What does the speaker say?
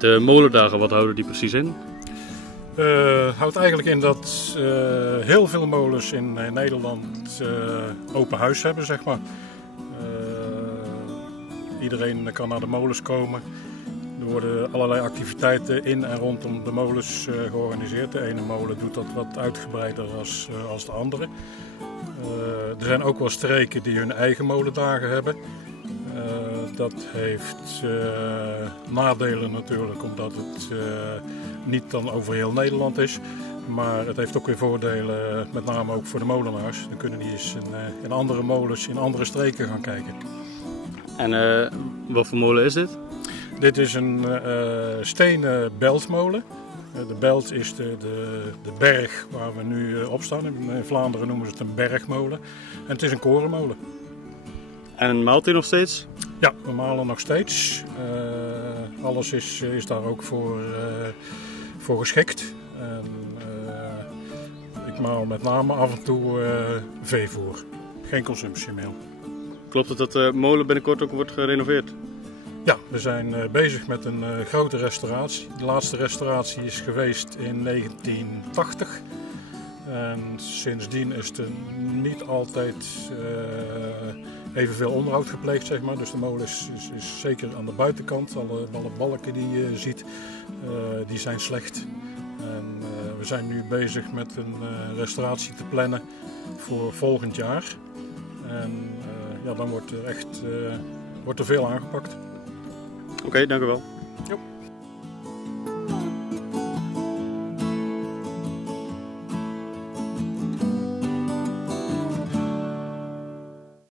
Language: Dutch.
De molendagen, wat houden die precies in? Houdt eigenlijk in dat heel veel molens in Nederland open huis hebben, zeg maar. Iedereen kan naar de molens komen. Er worden allerlei activiteiten in en rondom de molens georganiseerd. De ene molen doet dat wat uitgebreider als de andere. Er zijn ook wel streken die hun eigen molendagen hebben. Dat heeft nadelen natuurlijk, omdat het niet dan over heel Nederland is. Maar het heeft ook weer voordelen, met name ook voor de molenaars. Dan kunnen die eens in andere molens, in andere streken gaan kijken. En wat voor molen is dit? Dit is een stenen beltmolen. De belt is de berg waar we nu op staan. In Vlaanderen noemen ze het een bergmolen. En het is een korenmolen. En maalt hij nog steeds? Ja, we malen nog steeds. Alles is daar ook voor geschikt. En, ik maal met name af en toe veevoer. Geen consumptiemeel. Klopt het dat de molen binnenkort ook wordt gerenoveerd? Ja, we zijn bezig met een grote restauratie. De laatste restauratie is geweest in 1980. En sindsdien is er niet altijd evenveel onderhoud gepleegd, zeg maar. Dus de molen is zeker aan de buitenkant. Alle balken die je ziet, die zijn slecht. En we zijn nu bezig met een restauratie te plannen voor volgend jaar. En ja, dan wordt er veel aangepakt. Oké, dank u wel. Jo.